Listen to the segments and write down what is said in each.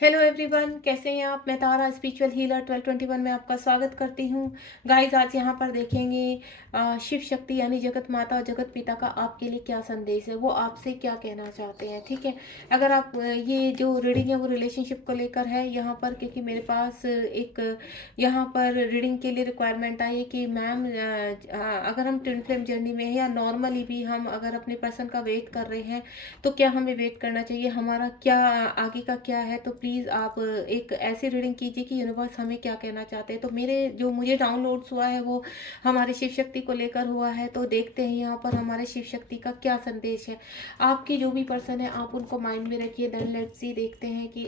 Hello everyone, कैसे हैं आप। मैं तारा स्पिरिचुअल हीलर 1221 में आपका स्वागत करती हूँ। गाइस, आज यहाँ पर देखेंगे शिव शक्ति यानी जगत माता और जगत पिता का आपके लिए क्या संदेश है, वो आपसे क्या कहना चाहते हैं। ठीक है, अगर आप ये जो रीडिंग है वो रिलेशनशिप को लेकर है यहाँ पर, क्योंकि मेरे पास एक यहाँ पर रीडिंग के लिए रिक्वायरमेंट आई है कि मैम अगर हम ट्विन फ्लेम जर्नी में है या नॉर्मली भी हम अगर अपने पर्सन का वेट कर रहे हैं तो क्या हमें वेट करना चाहिए, हमारा क्या आगे का क्या है। तो प्लीज़ आप एक ऐसी रीडिंग कीजिए कि यूनिवर्स हमें क्या कहना चाहते हैं। तो मेरे जो मुझे डाउनलोड्स हुआ है वो हमारे शिव शक्ति को लेकर हुआ है। तो देखते हैं यहाँ पर हमारे शिव शक्ति का क्या संदेश है। आपके जो भी पर्सन है आप उनको माइंड में रखिए। देन लेट्स सी, देखते हैं कि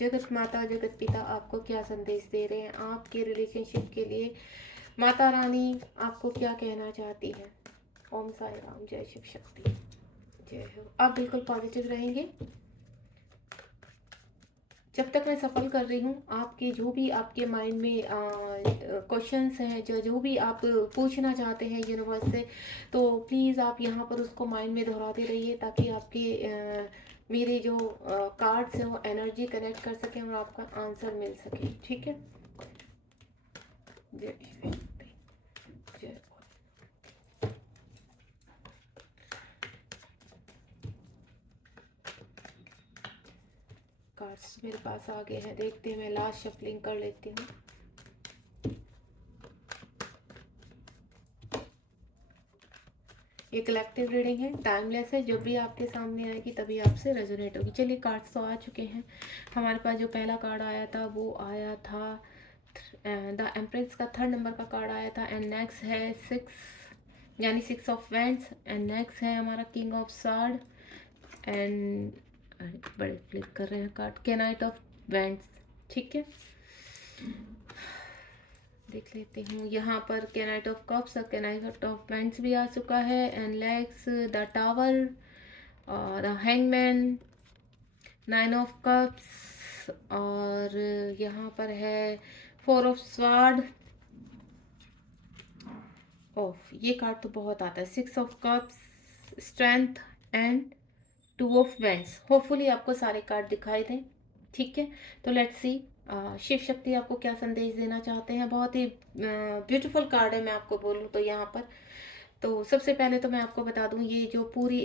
जगत माता जगत पिता आपको क्या संदेश दे रहे हैं आपके रिलेशनशिप के लिए। माता रानी आपको क्या कहना चाहती है। ओम साई राम, जय शिव शक्ति, जय हो। आप बिल्कुल पॉजिटिव रहेंगे। जब तक मैं सफल कर रही हूँ, आपके जो भी आपके माइंड में क्वेश्चंस हैं, जो जो भी आप पूछना चाहते हैं यूनिवर्स से, तो प्लीज़ आप यहाँ पर उसको माइंड में दोहराते रहिए ताकि आपके मेरे जो कार्ड्स हैं वो एनर्जी कनेक्ट कर सकें और आपका आंसर मिल सके। ठीक है, जय शिव शक्ति, जय। कार्ड्स मेरे पास आ गए हैं, देखते हैं। मैं लास्ट शफलिंग कर लेती हूँ। ये कलेक्टिव रीडिंग है, टाइमलेस है, जब भी आपके सामने आएगी तभी आपसे रेजोनेट होगी। चलिए, कार्ड्स तो आ चुके हैं। हमारे पास जो पहला कार्ड आया था वो आया था द एम्प्रेस का 3rd नंबर का कार्ड आया था। एंड नेक्स्ट है 6 यानी 6 ऑफ वेंट्स। एंड नेक्स्ट है हमारा किंग ऑफ सार्ड। एंड बड़े फ्लिप कर रहे हैं कार्ड के नाइट ऑफ वेंट्स। ठीक है, देख लेते हूँ। यहाँ पर कैनाइट ऑफ कप्स और कैनाइट ऑफ पेंट्स भी आ चुका है। एंड लेग्स द टावर और हैंगमैन, 9 ऑफ कप्स, और यहाँ पर है 4 ऑफ स्वार्ड। ऑफ ये कार्ड तो बहुत आता है, 6 of cups, strength and 2 of vents. Hopefully आपको सारे कार्ड दिखाई दें। ठीक है, तो लेट्स सी शिव शक्ति आपको क्या संदेश देना चाहते हैं। बहुत ही ब्यूटीफुल कार्ड है, मैं आपको बोलूँ तो यहाँ पर। तो सबसे पहले तो मैं आपको बता दूं, ये जो पूरी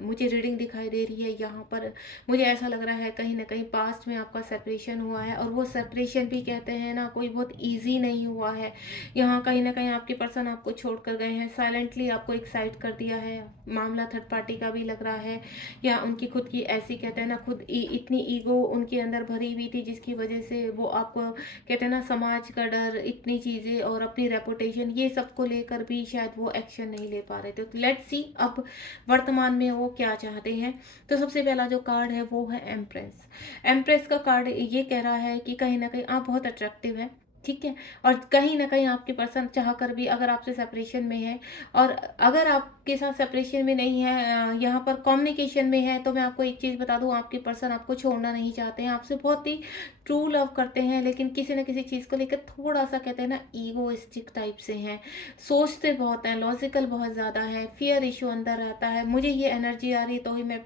मुझे रीडिंग दिखाई दे रही है यहाँ पर, मुझे ऐसा लग रहा है कहीं ना कहीं पास्ट में आपका सेपरेशन हुआ है। और वो सेपरेशन भी कहते हैं ना, कोई बहुत इजी नहीं हुआ है। यहाँ कहीं ना कहीं आपके पर्सन आपको छोड़ कर गए हैं, साइलेंटली आपको एक्साइट कर दिया है। मामला थर्ड पार्टी का भी लग रहा है, या उनकी खुद की ऐसी कहते हैं ना, खुद इतनी ईगो उनके अंदर भरी हुई थी जिसकी वजह से वो आपको कहते हैं ना, समाज का डर, इतनी चीज़ें और अपनी रेपुटेशन, ये सब को लेकर भी शायद वो एक्शन नहीं ले पा रहे थे। तो लेट्स सी अब वर्तमान में वो क्या चाहते हैं। तो सबसे पहला जो कार्ड है वो है एम्प्रेस। एम्प्रेस का कार्ड ये कह रहा है कि कहीं ना कहीं आप बहुत अट्रैक्टिव है। ठीक है, और कहीं ना कहीं आपके पर्सन चाह कर भी अगर आपसे सेपरेशन में है, और अगर आपके साथ सेपरेशन में नहीं है, यहाँ पर कम्युनिकेशन में है, तो मैं आपको एक चीज़ बता दूँ, आपके पर्सन आपको छोड़ना नहीं चाहते हैं, आपसे बहुत ही ट्रू लव करते हैं। लेकिन किसी न किसी चीज़ को लेकर थोड़ा सा कहते हैं ना, ईगोइस्टिक टाइप से हैं, सोचते बहुत हैं, लॉजिकल बहुत ज़्यादा है, फियर इशू अंदर रहता है। मुझे ये एनर्जी आ रही तो ही मैं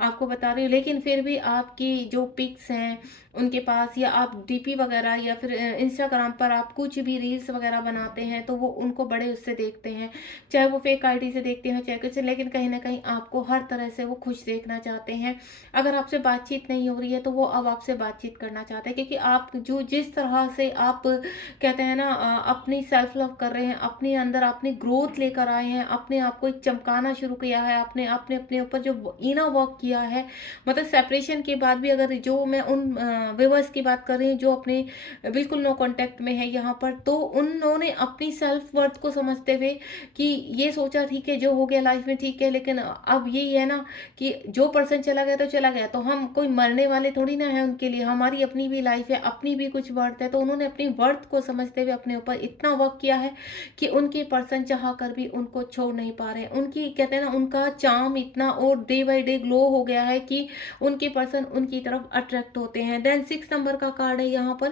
आपको बता रही हूँ। लेकिन फिर भी आपकी जो पिक्स हैं उनके पास, या आप डीपी वगैरह या फिर इंस्टाग्राम पर आप कुछ भी रील्स वगैरह बनाते हैं तो वो उनको बड़े उससे देखते हैं, चाहे वो फेक आईडी से देखते हैं चाहे कुछ, लेकिन कहीं ना कहीं आपको हर तरह से वो खुश देखना चाहते हैं। अगर आपसे बातचीत नहीं हो रही है तो वो अब आपसे बातचीत करना चाहते हैं, क्योंकि आप जो जिस तरह से आप कहते हैं ना अपनी सेल्फ लव कर रहे हैं, अपने अंदर अपनी ग्रोथ लेकर आए हैं, अपने आप को एक चमकाना शुरू किया है, आपने आपने अपने ऊपर जो इनर वर्क किया है। मतलब सेपरेशन के बाद भी, अगर जो मैं उन व्यूअर्स की बात कर रही हूँ जो अपने बिल्कुल नो कांटेक्ट में है यहाँ पर, तो उन्होंने अपनी सेल्फ वर्थ को समझते हुए कि ये सोचा ठीक है जो हो गया लाइफ में ठीक है, लेकिन अब यही है ना कि जो पर्सन चला गया तो चला गया, तो हम कोई मरने वाले थोड़ी ना है उनके लिए, हमारी अपनी भी लाइफ है, अपनी भी कुछ वर्थ है। तो उन्होंने अपनी वर्थ को समझते हुए अपने ऊपर इतना वर्क किया है कि उनके पर्सन चाह कर भी उनको छोड़ नहीं पा रहे हैं। उनकी कहते हैं ना, उनका चार्म इतना और डे बाई डे ग्लो हो गया है कि उनके पर्सन उनकी तरफ अट्रैक्ट होते हैं। देन 6 नंबर का कार्ड है यहाँ पर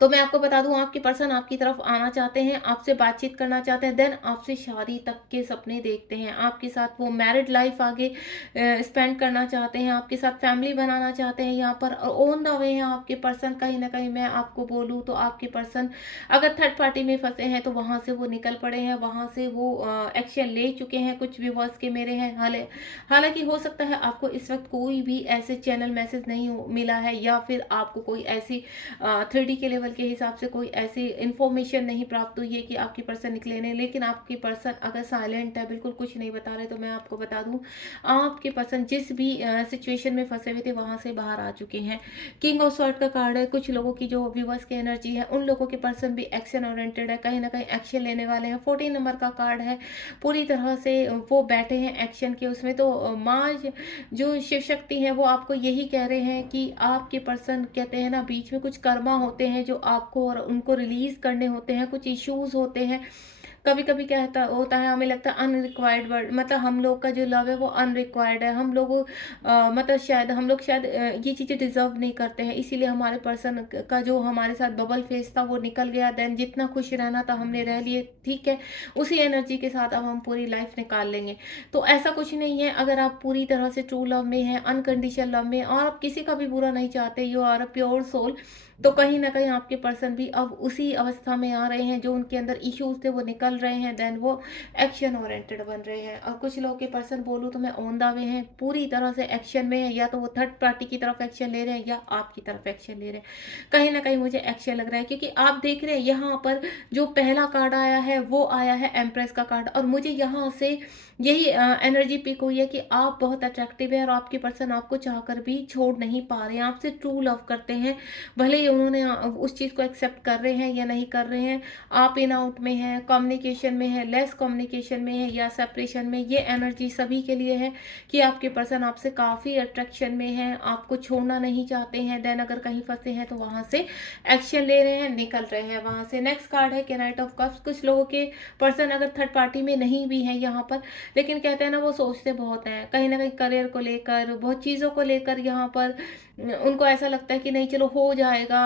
तो मैं आपको बता दूँ आपके पर्सन आपकी तरफ आना चाहते हैं, आपसे बातचीत करना चाहते हैं, देन आपसे शादी तक के सपने देखते हैं। आपके साथ वो मैरिड लाइफ आगे स्पेंड करना चाहते हैं, आपके साथ फैमिली बनाना चाहते हैं यहाँ पर ऑन द वे हैं आपके पर्सन। कहीं न कहीं मैं आपको बोलूँ तो आपके पर्सन अगर थर्ड पार्टी में फँसे हैं तो वहाँ से वो निकल पड़े हैं, वहाँ से वो एक्शन ले चुके हैं, कुछ व्यूअर्स के मेरे हैं। हालाँकि हो सकता है आपको इस वक़्त कोई भी ऐसे चैनल मैसेज नहीं मिला है या फिर आपको कोई ऐसी 3D के लेवल के हिसाब से कोई ऐसी इन्फॉर्मेशन नहीं प्राप्त हुई है कि आपकी पर्सन निकले नहीं। लेकिन आपकी पर्सन अगर साइलेंट है, बिल्कुल कुछ नहीं बता रहे, तो मैं आपको बता दूं आपके पर्सन जिस भी सिचुएशन में फंसे हुए थे वहां से बाहर आ चुके हैं। किंग ऑफ स्वॉर्ड का कार्ड है। कुछ लोगों की जो व्यूवर्स की एनर्जी है, उन लोगों के पर्सन भी एक्शन ओरिएंटेड है, कहीं ना कहीं एक्शन लेने वाले हैं। 14 नंबर का कार्ड है। पूरी तरह से वो बैठे हैं एक्शन के उसमें। तो माँ जो शिव शक्ति है वो आपको यही कह रहे हैं कि आपके पर्सन कहते हैं ना, बीच में कुछ कर्मा होते हैं जो आपको और उनको रिलीज करने होते हैं, कुछ इश्यूज होते हैं। कभी कभी क्या होता है, हमें लगता है अनरिक्वायर्ड वर्ड, मतलब हम लोग का जो लव है वो अनरिक्वायर्ड है। हम लोग मतलब शायद हम लोग शायद ये चीज़ें डिजर्व नहीं करते हैं, इसीलिए हमारे पर्सन का जो हमारे साथ बबल फेस था वो निकल गया। देन जितना खुश रहना था हमने रह लिए, ठीक है। उसी एनर्जी के साथ अब हम पूरी लाइफ निकाल लेंगे। तो ऐसा कुछ नहीं है। अगर आप पूरी तरह से ट्रू लव में हैं, अनकंडीशनल लव में, और आप किसी का भी बुरा नहीं चाहते, you are a pure soul, तो कहीं ना कहीं आपके पर्सन भी अब उसी अवस्था में आ रहे हैं। जो उनके अंदर इश्यूज थे वो निकल रहे हैं, देन वो एक्शन ओरिएंटेड बन रहे हैं। और कुछ लोगों के पर्सन बोलूँ तो मैं ऑन द वे हैं, पूरी तरह से एक्शन में है। या तो वो थर्ड पार्टी की तरफ एक्शन ले रहे हैं या आपकी तरफ एक्शन ले रहे हैं। कहीं ना कहीं मुझे एक्शन लग रहा है, क्योंकि आप देख रहे हैं यहाँ पर जो पहला कार्ड आया है वो आया है एम्प्रेस का कार्ड। और मुझे यहाँ से यही एनर्जी पिक हुई है कि आप बहुत अट्रैक्टिव है और आपके पर्सन आपको चाहकर भी छोड़ नहीं पा रहे हैं, आपसे ट्रू लव करते हैं। भले ही उन्होंने उस चीज़ को एक्सेप्ट कर रहे हैं या नहीं कर रहे हैं। आप इन आउट में हैं, कम्युनिकेशन में है, लेस कम्युनिकेशन में है या सेपरेशन में, ये एनर्जी सभी के लिए है कि आपके पर्सन आपसे काफ़ी अट्रैक्शन में है, आपको छोड़ना नहीं चाहते हैं। देन अगर कहीं फंसे हैं तो वहाँ से एक्शन ले रहे हैं, निकल रहे हैं वहाँ से। नेक्स्ट कार्ड है नाइट ऑफ कप्स। कुछ लोगों के पर्सन अगर थर्ड पार्टी में नहीं भी है यहाँ पर, लेकिन कहते हैं ना वो सोचते बहुत हैं, कहीं ना कहीं करियर को लेकर, बहुत चीज़ों को लेकर यहाँ पर उनको ऐसा लगता है कि नहीं चलो हो जाएगा,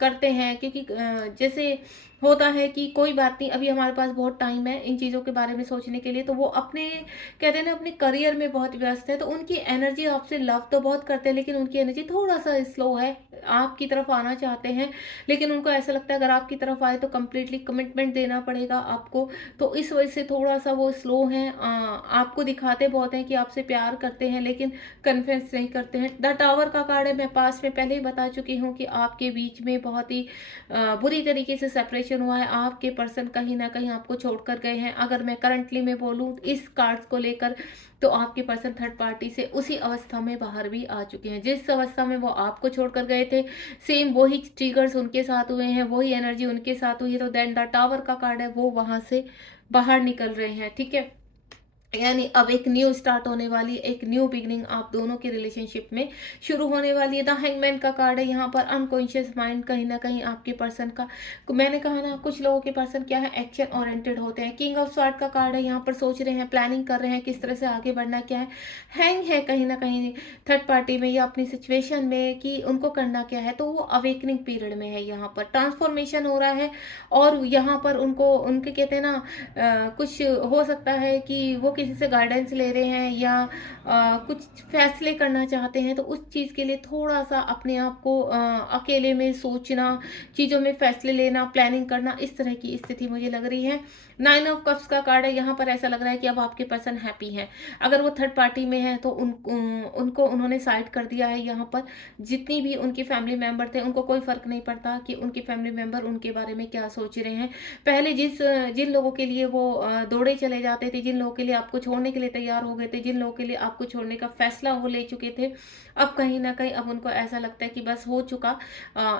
करते हैं। क्योंकि जैसे होता है कि कोई बात नहीं, अभी हमारे पास बहुत टाइम है इन चीज़ों के बारे में सोचने के लिए। तो वो अपने कहते हैं ना अपने करियर में बहुत व्यस्त है, तो उनकी एनर्जी आपसे लव तो बहुत करते हैं, लेकिन उनकी एनर्जी थोड़ा सा स्लो है। आपकी तरफ आना चाहते हैं, लेकिन उनको ऐसा लगता है अगर आपकी तरफ आए तो कम्प्लीटली कमिटमेंट देना पड़ेगा आपको। तो इस वजह से थोड़ा सा वो स्लो हैं। आपको दिखाते बहुत हैं कि आपसे प्यार करते हैं, लेकिन कन्फेस नहीं करते हैं। द टावर का कार्ड है। मैं पास में पहले ही बता चुकी हूँ कि आपके बीच में बहुत ही बुरी तरीके से सेपरेशन हुआ है। आपके पर्सन कहीं ना कहीं आपको छोड़कर गए हैं। अगर मैं करंटली में बोलूँ इस कार्ड्स को लेकर, तो आपके पर्सन थर्ड पार्टी से उसी अवस्था में बाहर भी आ चुके हैं जिस अवस्था में वो आपको छोड़कर गए थे। सेम वही ट्रिगर्स उनके साथ हुए हैं, वही एनर्जी उनके साथ हुई है। तो देन द टावर का कार्ड है, वो वहां से बाहर निकल रहे हैं, ठीक है। यानी अब एक न्यू स्टार्ट होने वाली, एक न्यू बिगनिंग आप दोनों के रिलेशनशिप में शुरू होने वाली है। द हैंगमैन का कार्ड है यहाँ पर। अनकॉन्शियस माइंड कहीं ना कहीं आपके पर्सन का, मैंने कहा ना कुछ लोगों के पर्सन क्या है, एक्शन ओरिएंटेड होते हैं। किंग ऑफ स्वॉर्ड का कार्ड है यहाँ पर। सोच रहे हैं, प्लानिंग कर रहे हैं किस तरह से आगे बढ़ना, क्या है, हैंग है कहीं ना कहीं थर्ड पार्टी में या अपनी सिचुएशन में कि उनको करना क्या है। तो वो अवेकनिंग पीरियड में है, यहाँ पर ट्रांसफॉर्मेशन हो रहा है। और यहाँ पर उनको उनके कहते हैं ना कुछ हो सकता है कि वो किसी से गाइडेंस ले रहे हैं या कुछ फैसले करना चाहते हैं। तो उस चीज़ के लिए थोड़ा सा अपने आप को अकेले में सोचना, चीज़ों में फैसले लेना, प्लानिंग करना, इस तरह की स्थिति मुझे लग रही है। 9 ऑफ कप्स का कार्ड है यहाँ पर। ऐसा लग रहा है कि अब आपके पर्सन हैप्पी हैं। अगर वो थर्ड पार्टी में है तो उनको उन्होंने साइड कर दिया है यहाँ पर। जितनी भी उनकी फैमिली मेंबर थे उनको कोई फर्क नहीं पड़ता कि उनके फैमिली मेंबर उनके बारे में क्या सोच रहे हैं। पहले जिन लोगों के लिए वो दौड़े चले जाते थे, जिन लोगों के लिए आपको छोड़ने के लिए तैयार हो गए थे, जिन लोगों के लिए आपको छोड़ने का फैसला वो ले चुके थे, अब कहीं ना कहीं अब उनको ऐसा लगता है कि बस हो चुका।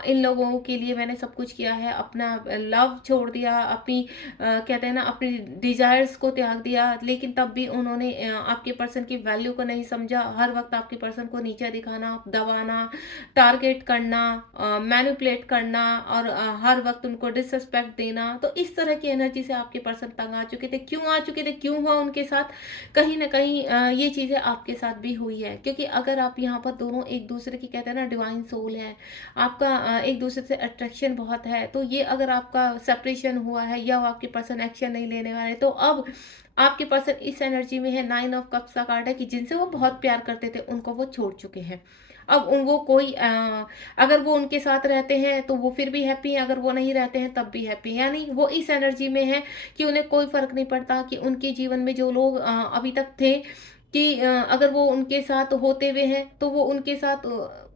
इन लोगों के लिए मैंने सब कुछ किया है, अपना लव छोड़ दिया, अपनी कहते हैं ना अपनी डिजायर्स को त्याग दिया। लेकिन तब भी उन्होंने आपके पर्सन की वैल्यू को नहीं समझा। हर वक्त आपके पर्सन को नीचा दिखाना, दबाना, टारगेट करना, मैनिपुलेट करना और हर वक्त उनको डिसरिस्पेक्ट देना। तो इस तरह की एनर्जी से आपके पर्सन तंग आ चुके थे। क्यों आ चुके थे, क्यों हुआ उनके साथ, साथ कहीं न कहीं ये चीज़ें आपके साथ भी हुई है, क्योंकि अगर आप यहाँ पर दोनों एक दूसरे की कहते हैं ना डिवाइन सोल है, आपका एक दूसरे से अट्रैक्शन बहुत है, तो ये अगर आपका सेपरेशन हुआ है या वो आपके पर्सन एक्शन नहीं लेने वाले, तो अब आपके पर्सन इस एनर्जी में है। 9 ऑफ कप्स का कार्ड है कि जिनसे वो बहुत प्यार करते थे उनको वो छोड़ चुके हैं। अब उन वो कोई अगर वो उनके साथ रहते हैं तो वो फिर भी हैप्पी हैं, अगर वो नहीं रहते हैं तब भी हैप्पी हैं। यानी वो इस एनर्जी में है कि उन्हें कोई फ़र्क नहीं पड़ता कि उनके जीवन में जो लोग अभी तक थे कि अगर वो उनके साथ होते हुए हैं तो वो उनके साथ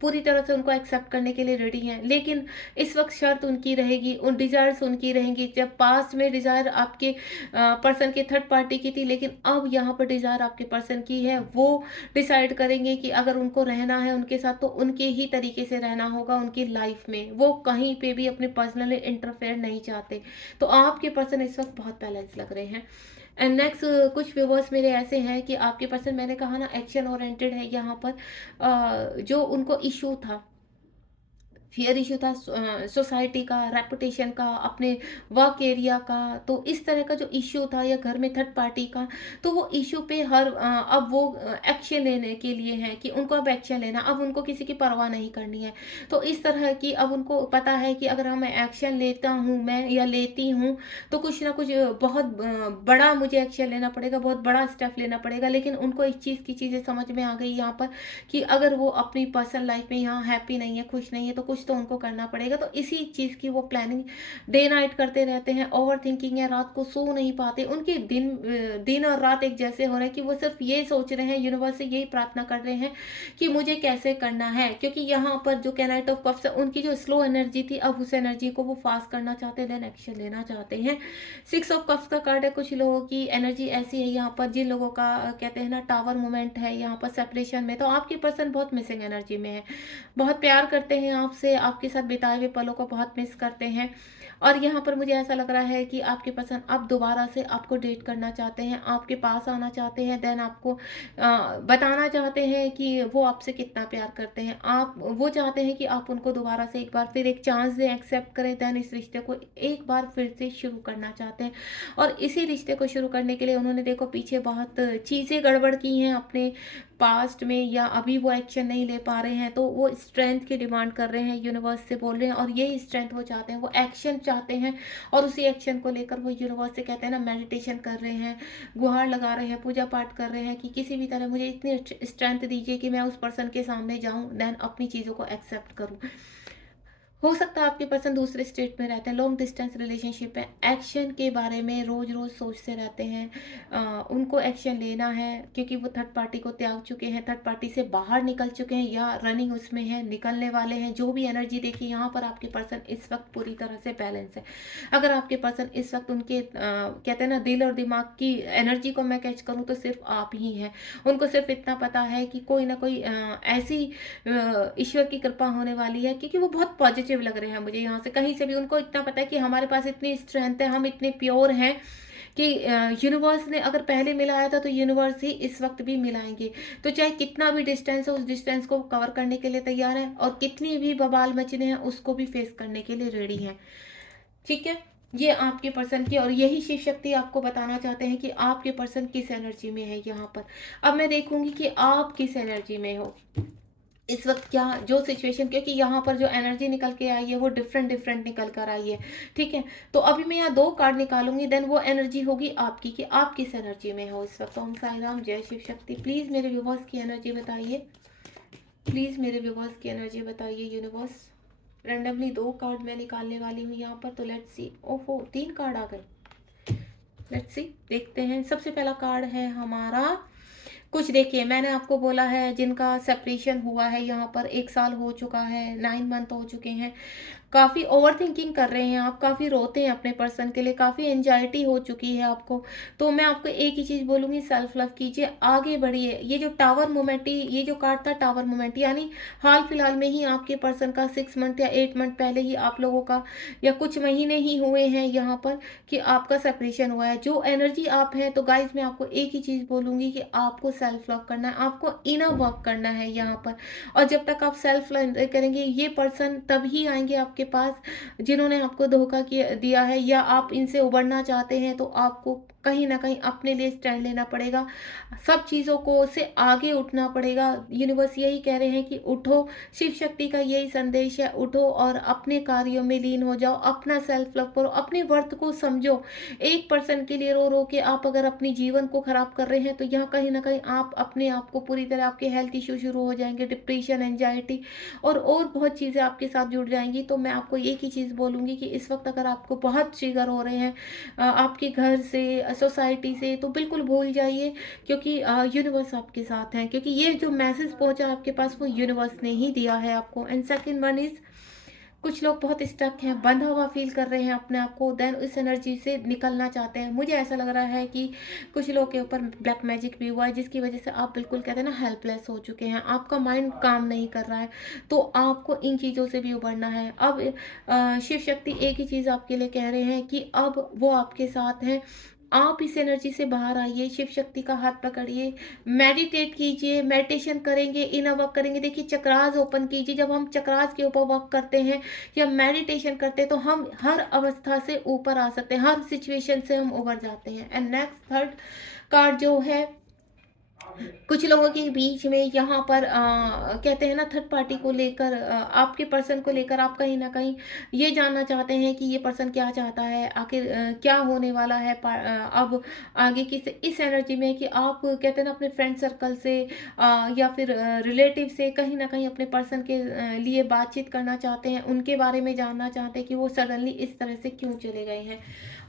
पूरी तरह से उनको एक्सेप्ट करने के लिए रेडी हैं। लेकिन इस वक़्त शर्त उनकी रहेगी, उन डिज़ायर्स उनकी रहेंगी। जब पास्ट में डिज़ायर आपके पर्सन के थर्ड पार्टी की थी, लेकिन अब यहाँ पर डिज़ायर आपके पर्सन की है। वो डिसाइड करेंगे कि अगर उनको रहना है उनके साथ तो उनके ही तरीके से रहना होगा उनकी लाइफ़ में। वो कहीं पे भी अपने पर्सनली इंटरफेयर नहीं चाहते। तो आपके पर्सन इस वक़्त बहुत बैलेंस लग रहे हैं। एंड नेक्स्ट कुछ व्यूवर्स मेरे ऐसे हैं कि आपके पर्सन, मैंने कहा ना, एक्शन ओरिएंटेड है यहाँ पर। जो उनको इश्यू था, फियर इश्यू था सोसाइटी का, रेपुटेशन का, अपने वर्क एरिया का, तो इस तरह का जो इश्यू था, या घर में थर्ड पार्टी का, तो वो इश्यू पे अब वो एक्शन लेने के लिए है कि उनको अब एक्शन लेना, अब उनको किसी की परवाह नहीं करनी है। तो इस तरह की अब उनको पता है कि अगर मैं एक्शन लेता हूँ मैं या लेती हूँ तो कुछ ना कुछ बहुत बड़ा मुझे एक्शन लेना पड़ेगा, बहुत बड़ा स्टेप लेना पड़ेगा। लेकिन उनको इस चीज़ की चीज़ें समझ में आ गई यहाँ पर कि अगर वो अपनी पर्सनल लाइफ में यहाँ हैप्पी नहीं है, खुश नहीं है, तो कुछ तो उनको करना पड़ेगा। तो इसी चीज़ की वो प्लानिंग डे नाइट करते रहते हैं। ओवर थिंकिंग है, रात को सो नहीं पाते, उनके दिन और रात एक जैसे हो रहे हैं कि वो सिर्फ ये सोच रहे हैं, यूनिवर्स से यही प्रार्थना कर रहे हैं कि मुझे कैसे करना है। क्योंकि यहाँ पर जो नाइट ऑफ कप्स है, उनकी जो स्लो एनर्जी थी, अब उस एनर्जी को वो फास्ट करना चाहते हैं, देन एक्शन लेना चाहते हैं। 6 ऑफ कप्स का कार्ड है। कुछ लोगों की एनर्जी ऐसी है यहाँ पर, जिन लोगों का कहते हैं ना टावर मोमेंट है यहाँ पर सेपरेशन में, तो आपके पर्सन बहुत मिसिंग एनर्जी में है, बहुत प्यार करते हैं आपसे, आपके साथ बिताए हुए पलों को बहुत मिस करते हैं। और यहाँ पर मुझे ऐसा लग रहा है कि आपके पर्सन अब दोबारा से आपको डेट करना चाहते हैं, आपके पास आना चाहते हैं, देन आपको बताना चाहते हैं कि वो आपसे कितना प्यार करते हैं। आप वो चाहते हैं कि आप उनको दोबारा से एक बार फिर एक चांस दें, एक्सेप्ट करें, देन इस रिश्ते को एक बार फिर से शुरू करना चाहते हैं। और इसी रिश्ते को शुरू करने के लिए उन्होंने देखो पीछे बहुत चीज़ें गड़बड़ की हैं अपने पास्ट में, या अभी वो एक्शन नहीं ले पा रहे हैं, तो वो स्ट्रेंथ की डिमांड कर रहे हैं, यूनिवर्स से बोल रहे हैं, और यही स्ट्रेंथ वो चाहते हैं, वो एक्शन चाहते हैं। और उसी एक्शन को लेकर वो यूनिवर्स से कहते हैं ना मेडिटेशन कर रहे हैं, गुहार लगा रहे हैं, पूजा पाठ कर रहे हैं कि किसी भी तरह मुझे इतनी स्ट्रेंथ दीजिए कि मैं उस पर्सन के सामने जाऊं, देन अपनी चीज़ों को एक्सेप्ट करूं। हो सकता है आपके पर्सन दूसरे स्टेट में रहते हैं, लॉन्ग डिस्टेंस रिलेशनशिप है, एक्शन के बारे में रोज रोज सोचते रहते हैं। उनको एक्शन लेना है क्योंकि वो थर्ड पार्टी को त्याग चुके हैं, थर्ड पार्टी से बाहर निकल चुके हैं, या रनिंग उसमें है, निकलने वाले हैं। जो भी एनर्जी देखिए यहाँ पर आपके पर्सन इस वक्त पूरी तरह से बैलेंस है। अगर आपके पर्सन इस वक्त उनके कहते हैं ना दिल और दिमाग की एनर्जी को मैं कैच करूँ तो सिर्फ आप ही हैं। उनको सिर्फ इतना पता है कि कोई ना कोई ऐसी ईश्वर की कृपा होने वाली है, क्योंकि वो बहुत पॉजिटिव लग रहे हैं मुझे यहाँ से। कहीं से भी उनको इतना पता है कि हमारे पास इतनी स्ट्रेंथ है, हम इतने प्योर हैं कि यूनिवर्स ने अगर पहले मिलाया था तो यूनिवर्स ही इस वक्त भी मिलाएंगे। तो चाहे कितना भी डिस्टेंस है, उस डिस्टेंस को कवर करने के लिए तैयार है, और कितनी भी बवाल मचने हैं उसको भी फेस करने के लिए रेडी है। ठीक है, ये आपके पर्सन की, और यही शिव शक्ति आपको बताना चाहते हैं कि आपके पर्सन किस एनर्जी में है यहाँ पर। अब मैं देखूंगी कि आप किस एनर्जी में हो इस वक्त, क्या जो सिचुएशन, क्योंकि यहाँ पर जो एनर्जी निकल के आई है वो डिफरेंट डिफरेंट निकल कर आई है। ठीक है, तो अभी मैं यहाँ 2 कार्ड निकालूंगी, देन वो एनर्जी होगी आपकी कि आप किस एनर्जी में हो इस वक्त। ओम साई राम, जय शिव शक्ति। प्लीज़ मेरे व्यूवर्स की एनर्जी बताइए, प्लीज़ मेरे व्यूवर्स की एनर्जी बताइए यूनिवर्स। रैंडमली 2 कार्ड मैं निकालने वाली हूँ यहाँ पर, तो लेट्स सी। ओहो, 3 कार्ड आ गए। लेट्स सी, देखते हैं। सबसे पहला कार्ड है हमारा, कुछ देखिए, मैंने आपको बोला है जिनका सेपरेशन हुआ है यहाँ पर 1 साल हो चुका है, 9 मंथ हो चुके हैं, काफ़ी ओवर थिंकिंग कर रहे हैं आप, काफ़ी रोते हैं अपने पर्सन के लिए, काफ़ी एंजाइटी हो चुकी है आपको। तो मैं आपको एक ही चीज़ बोलूँगी, सेल्फ लव कीजिए, आगे बढ़िए। ये जो टावर मोमेंट, ये जो कार्ड था टावर मोमेंट, यानी हाल फिलहाल में ही आपके पर्सन का 6 मंथ या 8 मंथ पहले ही आप लोगों का, या कुछ महीने ही हुए हैं यहाँ पर कि आपका सेपरेशन हुआ है। जो एनर्जी आप हैं, तो गाइज मैं आपको एक ही चीज़ बोलूँगी कि आपको सेल्फ लव करना है, आपको इनर वर्क करना है यहाँ पर। और जब तक आप सेल्फ लव करेंगे, ये पर्सन तभी आएंगे आपके पास जिन्होंने आपको धोखा दिया है, या आप इनसे उबरना चाहते हैं तो आपको कहीं ना कहीं अपने लिए स्टैंड लेना पड़ेगा, सब चीज़ों को से आगे उठना पड़ेगा। यूनिवर्स यही कह रहे हैं कि उठो, शिव शक्ति का यही संदेश है, उठो और अपने कार्यों में लीन हो जाओ, अपना सेल्फ लव करो, अपने वर्थ को समझो। एक पर्सन के लिए रो रो के आप अगर अपनी जीवन को खराब कर रहे हैं, तो यहाँ कहीं ना कहीं आप अपने आप को पूरी तरह, आपके हेल्थ इशू शुरू हो जाएंगे, डिप्रेशन, एंजाइटी और बहुत चीज़ें आपके साथ जुड़ जाएंगी। तो मैं आपको एक ही चीज़ बोलूँगी कि इस वक्त अगर आपको बहुत ट्रिगर हो रहे हैं आपके घर से, सोसाइटी से, तो बिल्कुल भूल जाइए, क्योंकि यूनिवर्स आपके साथ है, क्योंकि ये जो मैसेज पहुंचा आपके पास वो यूनिवर्स ने ही दिया है आपको। एंड सेकंड वन इज, कुछ लोग बहुत स्टक हैं, बंधा हुआ फील कर रहे हैं अपने आप को, देन उस एनर्जी से निकलना चाहते हैं। मुझे ऐसा लग रहा है कि कुछ लोग के ऊपर ब्लैक मैजिक भी हुआ है, जिसकी वजह से आप बिल्कुल कहते हैं ना हेल्पलेस हो चुके हैं, आपका माइंड काम नहीं कर रहा है। तो आपको इन चीज़ों से भी उभरना है। अब शिव शक्ति एक ही चीज़ आपके लिए कह रहे हैं कि अब वो आपके साथ हैं, आप इस एनर्जी से बाहर आइए, शिव शक्ति का हाथ पकड़िए, मेडिटेट कीजिए, मेडिटेशन करेंगे, इनर वर्क करेंगे। देखिए चक्रास ओपन कीजिए, जब हम चक्रास के ऊपर वर्क करते हैं या मेडिटेशन करते हैं तो हम हर अवस्था से ऊपर आ सकते हैं, हर सिचुएशन से हम उबर जाते हैं। एंड नेक्स्ट थर्ड कार्ड जो है, कुछ लोगों के बीच में यहाँ पर कहते हैं ना थर्ड पार्टी को लेकर, आपके पर्सन को लेकर आप कहीं ना कहीं ये जानना चाहते हैं कि ये पर्सन क्या चाहता है, आखिर क्या होने वाला है अब आगे की इस एनर्जी में, कि आप कहते हैं ना अपने फ्रेंड सर्कल से या फिर रिलेटिव से कहीं ना कहीं अपने पर्सन के लिए बातचीत करना चाहते हैं, उनके बारे में जानना चाहते हैं कि वो सडनली इस तरह से क्यों चले गए हैं।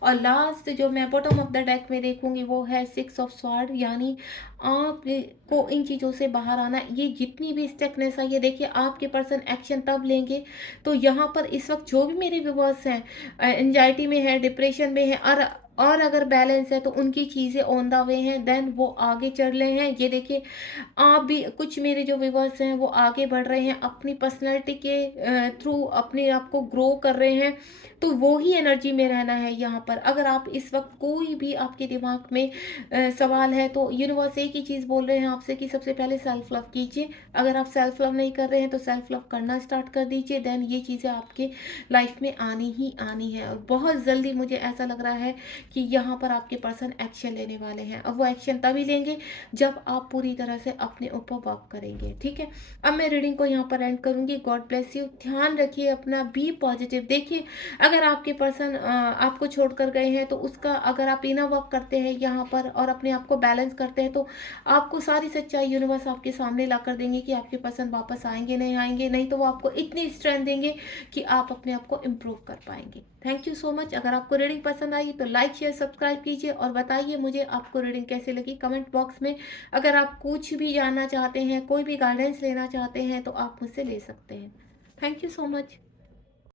और लास्ट जो मैं बॉटम ऑफ द डेक में देखूंगी वो है 6 ऑफ स्वॉर्ड, यानी आपको इन चीज़ों से बाहर आना। ये जितनी भी स्टेकनेस है, ये देखिए आपके पर्सन एक्शन तब लेंगे। तो यहाँ पर इस वक्त जो भी मेरे व्यूवर्स हैं एंजाइटी में है, डिप्रेशन में है, और अगर बैलेंस है तो उनकी चीज़ें ऑन द वे हैं, देन वो आगे चल रहे हैं। ये देखिए आप भी, कुछ मेरे जो व्यूवर्स हैं वो आगे बढ़ रहे हैं, अपनी पर्सनैलिटी के थ्रू अपने आप को ग्रो कर रहे हैं। तो वो ही एनर्जी में रहना है यहाँ पर। अगर आप इस वक्त कोई भी आपके दिमाग में सवाल है, तो यूनिवर्स एक ही चीज़ बोल रहे हैं आपसे कि सबसे पहले सेल्फ लव कीजिए। अगर आप सेल्फ लव नहीं कर रहे हैं तो सेल्फ लव करना स्टार्ट कर दीजिए, देन ये चीज़ें आपके लाइफ में आनी ही आनी है। और बहुत जल्दी मुझे ऐसा लग रहा है कि यहाँ पर आपके पर्सन एक्शन लेने वाले हैं। अब वो एक्शन तभी लेंगे जब आप पूरी तरह से अपने ऊपर वर्क करेंगे। ठीक है, अब मैं रीडिंग को यहाँ पर एंड करूँगी। गॉड ब्लेस यू, ध्यान रखिए अपना, बी पॉजिटिव। देखिए अगर आपके पर्सन आपको छोड़कर गए हैं तो उसका अगर आप इनर वर्क करते हैं यहाँ पर और अपने आप को बैलेंस करते हैं, तो आपको सारी सच्चाई यूनिवर्स आपके सामने ला कर देंगे कि आपके पर्सन वापस आएंगे नहीं आएंगे। नहीं तो वो आपको इतनी स्ट्रेंथ देंगे कि आप अपने आप को इम्प्रूव कर पाएंगे। Thank you so much. अगर आपको रीडिंग पसंद आई तो लाइक शेयर सब्सक्राइब कीजिए और बताइए मुझे आपको रीडिंग कैसे लगी कमेंट बॉक्स में। अगर आप कुछ भी जानना चाहते हैं, कोई भी गाइडेंस लेना चाहते हैं, तो आप मुझसे ले सकते हैं। Thank you so much.